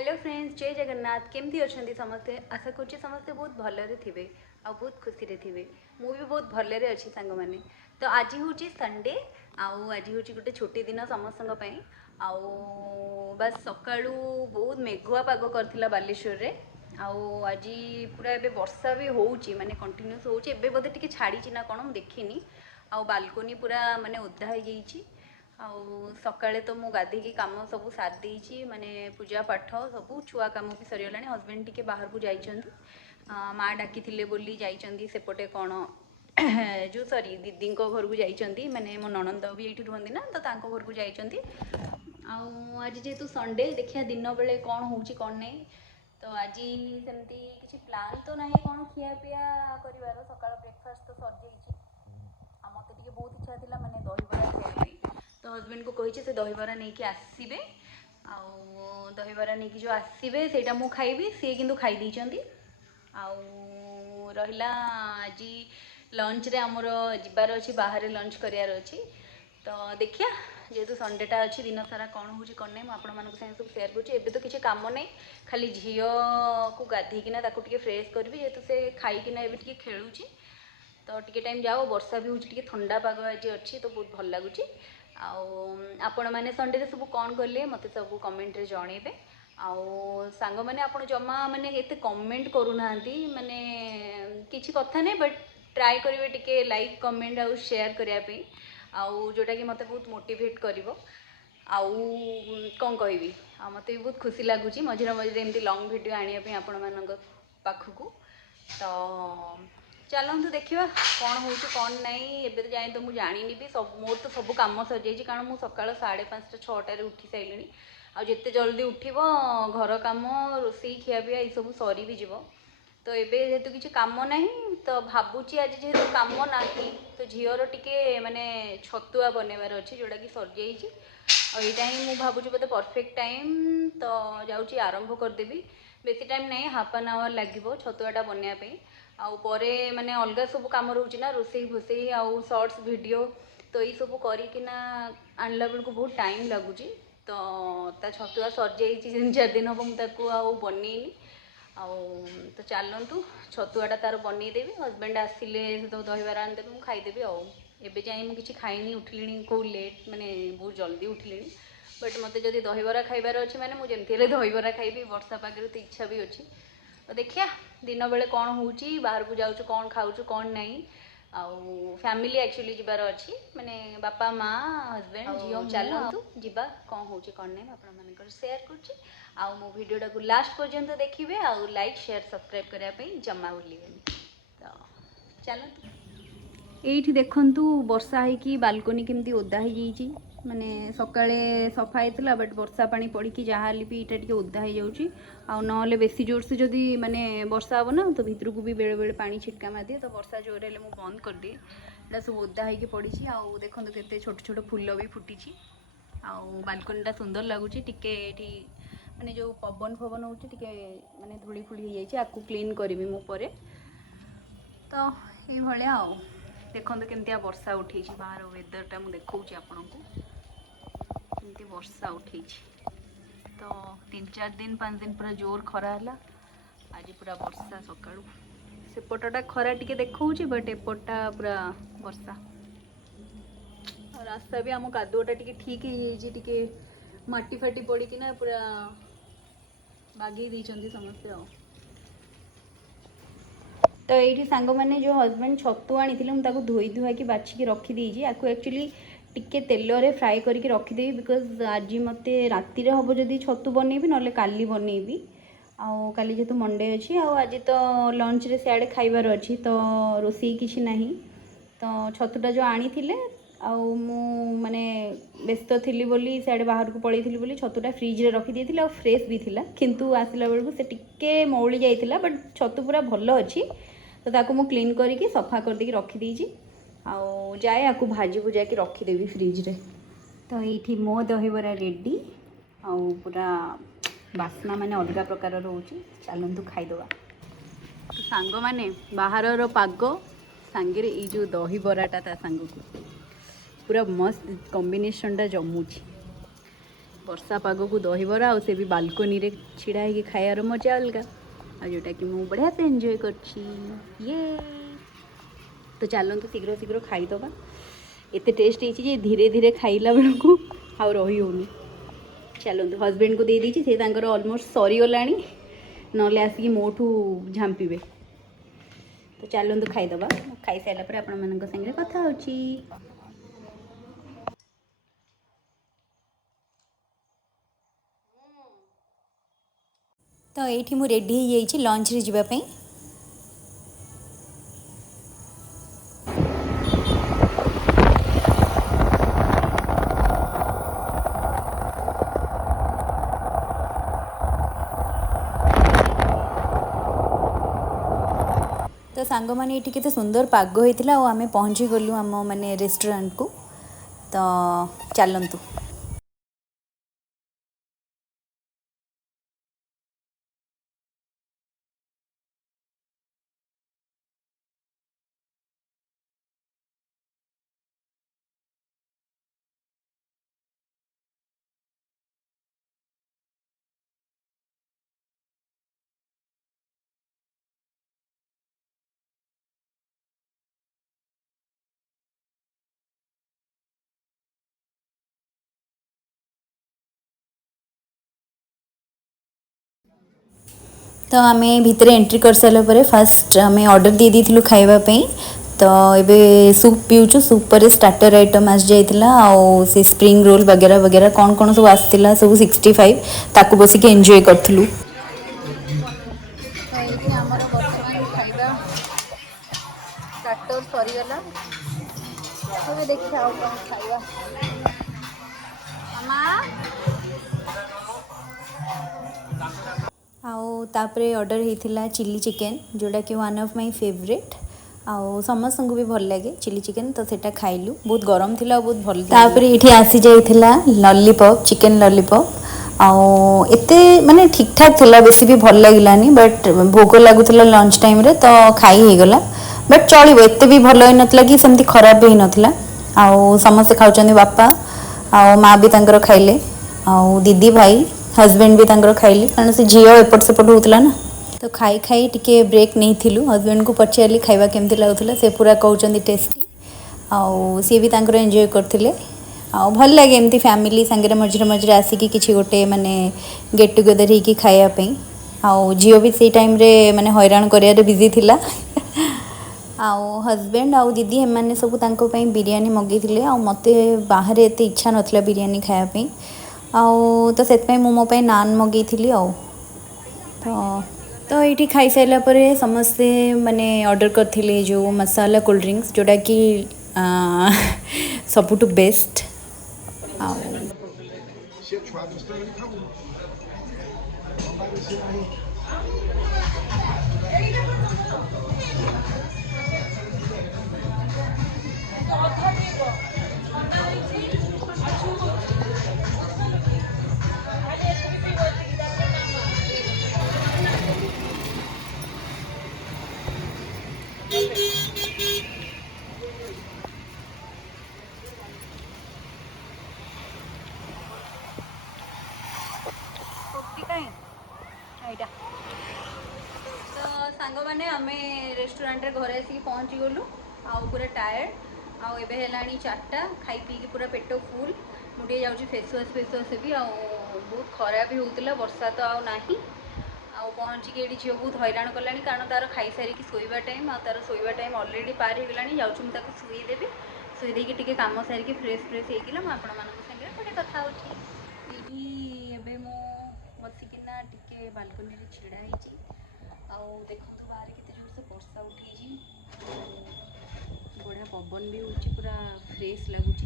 Hello friends, जय जगन्नाथ। केमती अच्छा समस्ते? आशा करुँचे समस्ते बहुत भलरे थे आ बहुत खुशी रे थे। मु भी बहुत भलरे अच्छी सांग मैंने। तो आज हूँ संडे आज हूँ गोटे छुट्टी दिन समस्त बस सकाळू बहुत मेघुआ पाग करथिला बालेश्वर रे। आज पूरा एबे वर्षा भी होउची माने कंटिन्यूस होउची। एबे बोधे टिके छाड़ी ना कोन मु देखिनी। बालकोनी पूरा माने ओद्धा हो जाइची। सकाळे तो मु गाधेकी काम सब साथ देइची माने पूजा पाठ सब छुआ काम भी सरीगलानी। हजबैंड टिके बाहर को जाइछंती, माँ डाकी थिले बोली जाइछंती सेपटे कोन जो सॉरी दीदी घर को जाइछंती। माने मो ननंद भी एठी रुहंदी ना, तो तांको घर को जाइछंती। आज जेहेतु संडे देखिया दिन बेले कौन होउची कौन नहीं। तो आज सेमती किसी प्लान तो नहीं कौन खिया पिया करिवार। सकाळ ब्रेकफास्ट तो सर जाइची। मत टिके बहुत इच्छा थिला माने दहीबरा खाइबी। तो हजबैंड को कही से दहीबरा नहीं कि आसबे। दहीबरा नहीं कि जो आसबे से मु खाइबी, सी किंतु खाई देइचंती। रहिला आज लंच रे हमर जिबार अछि, बाहर लंच करियार अछि। तो देखिया जेहेतु संडेटा अच्छी दिन सारा कौन हो कौन नहीं आपण मान सब सेयार करुँचे। एबे तो किसी काम नहीं, खाली झील को गाधेकिना ताको फ्रेश करी जेहेतु से खाईकिना एबे टिके खेलुची। तो टिके टाइम जाओ, वर्षा भी होची, टिके ठंडा पाग आज अच्छी तो बहुत भल लगुच। आपण मैंने संडे सब कौन कले मत सब कमेंट रे जणेबे। सांग मैंने आप जमा माने एते कमेंट करूना माने किसी कथा नहीं, बट ट्राए करेंगे टिके लाइक कमेंट आउ शेयर करने जोटा कि मत बहुत मोटिवेट करिवो। कौन कहबी मत भी बहुत खुशी लगुच मझे मझे एमती लंग वीडियो आने आपण मान पाखक। तो चलतु देखा कौन हो कौन नहीं। एबे तो जाए तो मुझे जानी भी सब मोर तो सब कम सर जाइए, कारण मुझे सका 5:30 6टार उठी सारे। आते जल्दी उठब घर कम रोसई खिया पिया ये सब सरी भी जीव। तो एबे जेहेतु किसी काम ना तो भावुची आज जेहेतु काम ना तो झीर टिके माने छतुआ बनइबार अच्छे जोटा कि सर जाइए। यहाँ ही मुझे भावुची बोधे परफेक्ट टाइम। तो जाऊँगी आरंभ करदेवी। बेसी टाइम नहीं, हाफ एन आवर लगे छतुआटा बनवाई। आउे माने अलग सब कम रोचे ना, रोसई भोसई आउ शॉर्ट्स वीडियो। तो ये सब करना आणला बेल को बहुत टाइम लगुच। तो छतुआ सर जाइए 3-4 दिन हम मुझे बनईनी। तो चलतु छतुआटा तार बनईदेवी। हजबैंड आसिले तो दहीबार आनदेवे, मुझे खाईदेवी। एबे जाए मुझे किसी खाइनी, उठिली कौ लेट माने बहुत जल्दी उठिली। बट मत जब दहीबरा खाइबार अच्छे मैंने मुझे दहीबरा खाइबी। वर्षा पागे तो इच्छा भी अच्छी। तो देखिया दिन बेले कौन हो बाहर को जाऊँ कौन खाऊँ कौन नहीं। फैमिली एक्चुअली जीवार अच्छी माने बापा माँ हजबैंड झील चलतु जीवा कौन हो कौन नहीं आपण मान सेयार कर। मो भिडियोटा को लास्ट पर्यंत देखिए। लाइक शेयर सब्सक्राइब करने जमा भूलें। तो चलतु ये देखु वर्षा होगी बालकोनी केमती ओदा हो जाइए। माने सकाळे सफा होता बट वर्षा पानी पड़ी जहाँ भी यहाँ टे ओदा हो जाऊँगी। ना बेसी जोर से जदि माने वर्षा हम ना तो भितर को भी बेले बेले पानी छिटका मार दिए। तो वर्षा जोर है मुझे बंद कर दिए। यहाँ सब ओदा हो पड़ी। देखो के छोट छोट फूल भी फुटी। बालकोनीटा सुंदर लगुच। टिके माने जो पवन फवन हो माने धूली फुली हो जाए आपको क्लीन करी मो पर। तो ये देखो केमती वर्षा उठे बाहर वेदरटा मुझे देखा आपन को केमती वर्षा उठे। तो 3-4 दिन 5 दिन पूरा जोर खरा है। आज पूरा वर्षा सकाळू सेपटा खरा टिके देखा बट एपटा पूरा वर्षा। और रास्ता भी आम कादुआटा टिके ठीक है मटी फाटी पड़ना पूरा बागे समस्ते। तो ये सांग मैंने जो हजबैंड छतु आनी मुझे धोई धुआ कि बाछिकी रखीदी। आपको एक्चुअली टिके तेल रे फ्राए करके रखीदेवी। बिकज आज मत राति हम जदि छतु बनइबी ना काली बनइबी। काली जेहेतु मंडे अच्छी आज तो लंच रे सियाड़े खाइबार अच्छी। तो रोसई किसी ना। तो छतुटा जो आनी माने व्यस्त थी बोली सियाड़े बाहर को पलि बोली छतुटा फ्रिज रे रखी देती। फ्रेश भी थिला किंतु आसला बेलू से टिके मौली जाइतिला। बट छतु पूरा भल अच्छी। तो ताको मु क्लीन करके सफा कर देकी रखी देइची। जाए आपको भाजी भुजा कि रखीदेवी फ्रिज रे। तो ये मो दहीबरा रेडी। पूरा बास्ना माने अलग प्रकार रोचे। चलतु खाईदवा। तो सांग माने बाहर पाग सांगे ये जो दहीबराटा ता सांग को पूरा मस्त कॉम्बिनेशनटा जमुची। वर्षा पाग को दहीबरा आ से भी बालकोनी रे छिड़ा है खायार मजा अलग आ जोटा कि मुझे बढ़िया से एंजॉय करछि ये। तो चलते शीघ्र शीघ्र खाईदबा एत टेस्ट है धीरे धीरे खाइला बेलू को आउ रही होनी। चलते हजबैंड को दे दीजिए से तांकर ऑलमोस्ट सरीगला ना आसिक मोठू झांपे। तो चलते खाईदबा खाई सारा आपण मान सागर कथा होची। तो ये मु रेडी हो जाइए लंच रे जीवाई। तो सांग मैंने ये केते सुंदर पाग होता और आम पहुँची गलु आम माने रेस्टोरेंट को। तो चलतु तो आम भितर एंट्री कर सारापर फास्ट आम ऑर्डर दे दी खावाई। तो ये सूप पीऊँ सूप पर स्टार्टर आइटम आस जाइला से स्प्रिंग रोल वगैरह वगैरह कौन कौन सब आसाला सब 65 ताकू बसिक एंजॉय करूँ। सरीगला देखिए खाଇବା तापरे ऑर्डर होता चिली चिकेन जोटा कि वन ऑफ माय फेवरेट आउ समस्त को भी भल लगे चिली चिकेन। तो सेटा खाइलु बहुत गरम थिला बहुत भल। तापरे इठी आसी जाइथिला लॉलीपॉप चिकेन लॉलीपॉप आउ एते माने ठीक ठाक थिला बेसी भी भल लागिलानी बट भोक लागुथिला लंच टाइम रे तो खाई हे गला बट चलिबो एते भी भल होई नथला कि सेमती खराब भी नथला। आउ समस्त खाउचंदी बापा आउ माँ भी तांकर खाइले आउ दीदी भाई हजबैंड भी तांकर खाइले कारण से झील एपट सेपट होता ना। तो खाई खाई टिके ब्रेक नहीं थिलु हजबैंड को पचारि खाଇବା केमती लागुला से पूरा कहते टेस्टी आउ सी भी तांकर एंजॉय करथिले आउ भल लगे एमती फैमिली सांगे मझे मझे आसिकी किसी गोटे माने गेट टुगेदर होगी खायापी आउ झील भी से टाइम रे माने हैरान कर बिजी थिला आउ हजबैंड आउ दीदी एमाने सब तांको पई बिरयानी मगेइथिले आउ मते बाहर एते इच्छा नथला बिरयानी खायापी आउ तो से मो पे नान मगेइथिली आउ तो ये खाई सारा पर समस्ते माने ऑर्डर करथिले जो मसाला कोल्ड ड्रिंक्स जोटा कि सबुठु बेस्ट तो सांग मैंने आम रेस्टोरेंट रे घरे आसिक पहुँची गलु आउ पूरा टायर्ड आउ एबे हेलानी 4टा खाई पी पूरा पेट फुल मुझे जाऊँ फेसवाश फेसवाश भी आउ बहुत खरा भी होता वर्षा तो आउ नाही आउ पहुँचिक ये झील बहुत हैरान कला कारण तार खाई सारिकी शोवा टाइम आ तार शोवा टाइम अलरेडी पार होगा जाऊँ मुझे शुईदेवी शुईदेकी टी कम सारिकी फ्रेश फ्रेश होगा मुझे सागे गोटे कथा ये मु बसिकिना टिके बालकनी रे छिड़ा होती आउ देखो बाहर के जोर से वर्षा उठी बढ़िया पवन भी हो पूरा फ्रेश लगुच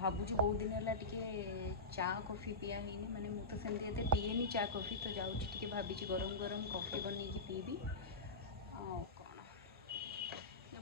भावुँ बहुत दिन है टे चा कॉफी पिया ही माने मुझे तो सेमती एते पीएनी चा कॉफी तो जाऊँगी भाभी गरम गरम कॉफी बनई पीबी कौन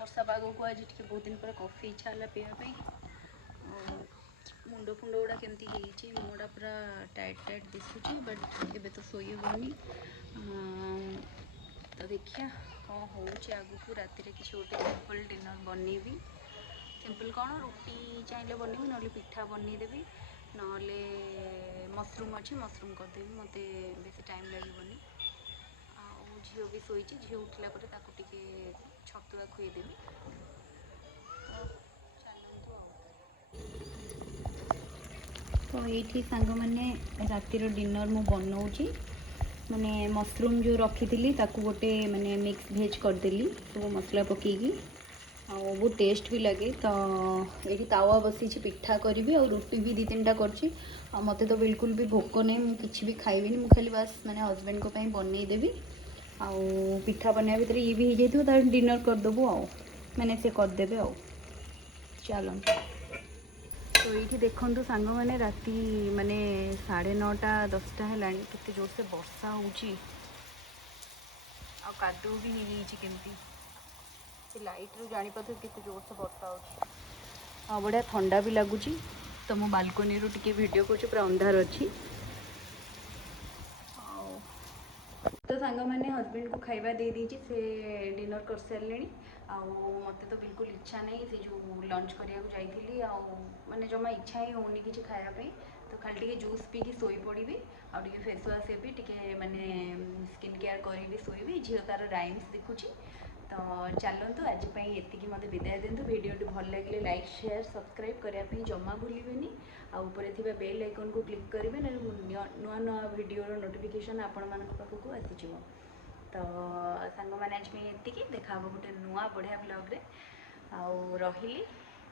वर्षा पाग को आज टे बहुत दिन पर कॉफी इच्छा है पीवाई मुंड फुंड गुड़ा केमती मुड़ा पूरा टाइट टाइट दिशुची बट एबे तो सोई होनी तो देखिया कौन हो आगू राति किसी गोटे सिंपल डिनर बनईबी सिंपल कौन रुटी चाहिए बनईबी ना पिठा बनईदेवी नहले मसरूम अच्छी मसरूम करदेवी मत बेसी टाइम लगे झील भी शोची झील उठला टे छतुआ खुएदेवी तो ये सांग मैंने रातिर डिनर मु बनाऊँगी माने मसरूम जो रखी थी गोटे माने मिक्स भेज करदेली सब मसला पकईकी आ बहुत टेस्ट भी लगे तो ये तावा बसी पिठा करी और रुटी भी 2-3टा कर मत तो बिल्कुल भी भोक नहीं मुझे भी खाइबी मुझे खाली बास मैंने हजबैंड को बनईदेवी आउ पिठा बनवा भितर ये भी हो जाए डिनर करदेबू आउ मैंने से करदे आ चलो तो ये देखु सांग मैंने राति माने 9:30-10टा है के जोर से वर्षा होची कादू भी केमती लाइट रू जापारे के जोर से वर्षा हो बढ़िया ठंडा भी लगुच तो मो बालकोनी रू टिके वीडियो कर पूरा अंधार अच्छी तो सांग मैंने हजबैंड को खाଇବା दे दीजिए से डिनर कर सारे मत तो बिल्कुल इच्छा नहीं से जो लंच करने जाइली माने जमा इच्छा ही होनी कि खायापी तो खाली टे जूस पी कि शोई पड़ी आउ टे फेस वाश हेबी टे माने स्किन केयर करी शोबी झील तार राइम्स देखुची तो चलतु आज ये मत विदाय दिंतु वीडियो भल लगे लाइक शेयर सब्सक्राइब करने जमा भूलें आउे बेल आइकन को क्लिक करेंगे ना नुआ नुआ वीडियो नोटिफिकेशन आपण मान पाखक आसीज तो सांग मैंने आज ये देखा गोटे नुआ बढ़िया ब्लॉग आउ रही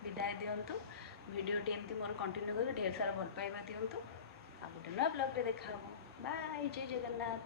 विदाय दिंतु वीडियोटी एमती मोर कंटिन्यू कर ढेर सारा भल पाइबा दिंतु आ गोटे नुआ ब्लॉग देखा बाय जय जगन्नाथ।